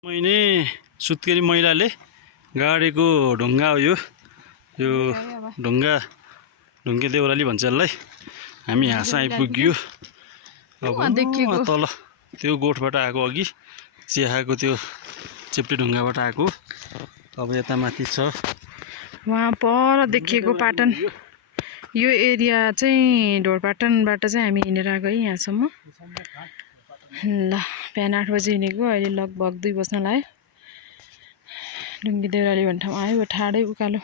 मैंने सुत्केरी महिलाले गाडेको ढुङ्गा हो यो ढुङ्गे देउराली भन्छ यसलाई। हामी हाँस आइपुग्यो। अब तल त्यो गोठबाट आएको अघि चियाको त्यो चेप्टे ढुङ्गाबाट आएको। अब यता माथि छ वहाँ पर देखिएको पाटन। यो एरिया चाहिँ ढोरपाटनबाट चाहिँ हामी हिँडेर आएको है यहाँसम्म। ल बिहान 8 बजे हिँडेको, अहिले लगभग 2 बज्न लाग्यो। ढुङ्गे देउराली भन्ने ठाउँ आयो। ठाडै उकालो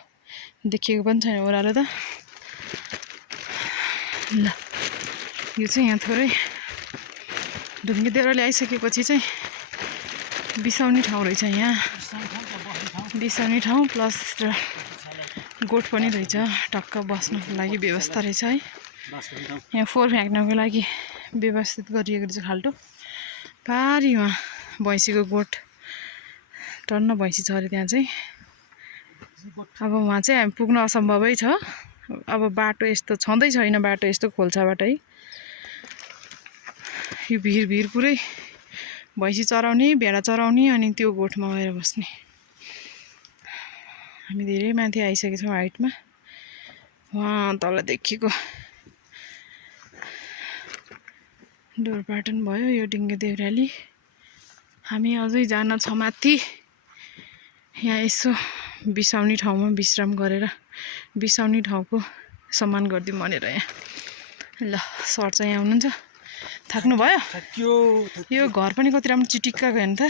देखिएको पनि छैन ओह्रालो त। ल यो चाहिँ यहाँ थोरै ढुङ्गे देउराली आइसकेपछि चाहिँ बिसाउने ठाउँ रहेछ। यहाँ बिसाउने ठाउँ प्लस गोठ पनि रहेछ। टक्क बस्नको लागि व्यवस्था रहेछ है। यहाँ फोहोर फ्याँक्नको लागि व्यवस्थित गरिएको रहेछ खाल्टो। पारी वहाँ भैँसीको गोठ, टन्न भैँसी छ अरे त्यहाँ चाहिँ। अब वहाँ चाहिँ हामी पुग्न असम्भवै छ। अब बाटो यस्तो छँदै छैन, बाटो यस्तो खोल्छाबाट है। यो भिर पुरै भैँसी चराउने, भेडा चराउने अनि त्यो गोठमा गएर बस्ने। हामी धेरै माथि आइसकेछौँ हाइटमा। वहाँ तल देखिएको ढोरपाटन भयो, यो ढुङ्गे देउराली। हामी अझै जान छ माथि। यहाँ यसो बिसाउने ठाउँमा विश्राम गरेर बिसाउने ठाउँको सम्मान गरिदिउँ भनेर यहाँ। ल सर चाहिँ यहाँ हुनुहुन्छ। थाक्नु भयो? यो घर पनि कति राम्रो चिटिक्काको हेर्नु त।